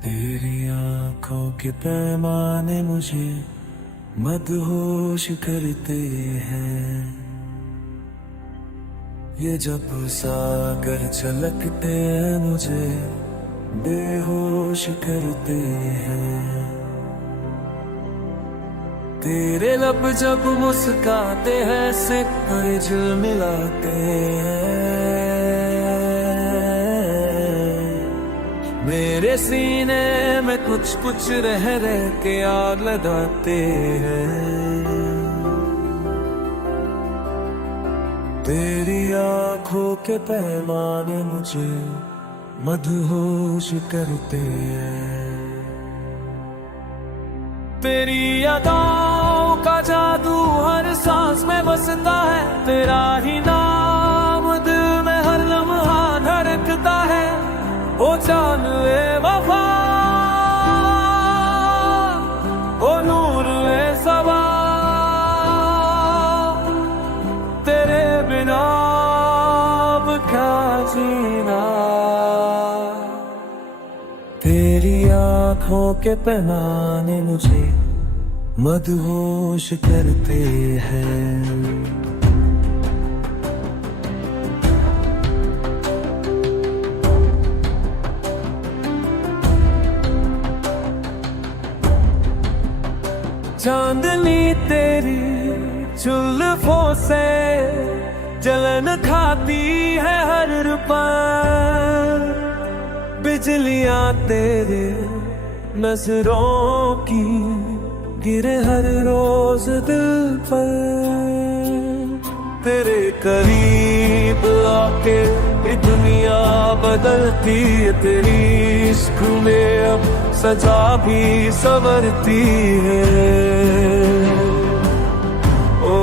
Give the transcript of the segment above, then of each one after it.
तेरी आंखों के पैमाने मुझे मदहोश करते हैं। ये जब सागर छलकते हैं मुझे बेहोश करते हैं। तेरे लब जब मुस्काते हैं सिक्के झिलमिलाते हैं। मेरे सीने में कुछ कुछ रह के आग लगाते हैं। तेरी आंखों के पैमाने मुझे मदहोश करते हैं। तेरी यादों का जादू हर सांस में बसता है। तेरा ही नाम दिल में हर लम्हा धड़कता है। ओ जान ए वफा, ओ नूर ए सबा, तेरे बिना अब क्या जीना। तेरी आंखों के पैमाने मुझे मदहोश करते हैं। चांदनी तेरी जुल्फों से जलन खाती है हर पल। बिजलियां तेरे नजरों की गिरे हर रोज दिल पर। तेरे करीब आके ये दुनिया बदलती है। तेरी इश्क में अब सजा भी संवरती है। ओ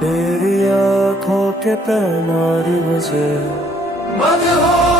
तेरी आंखों के पैमाने मुझे मदहोश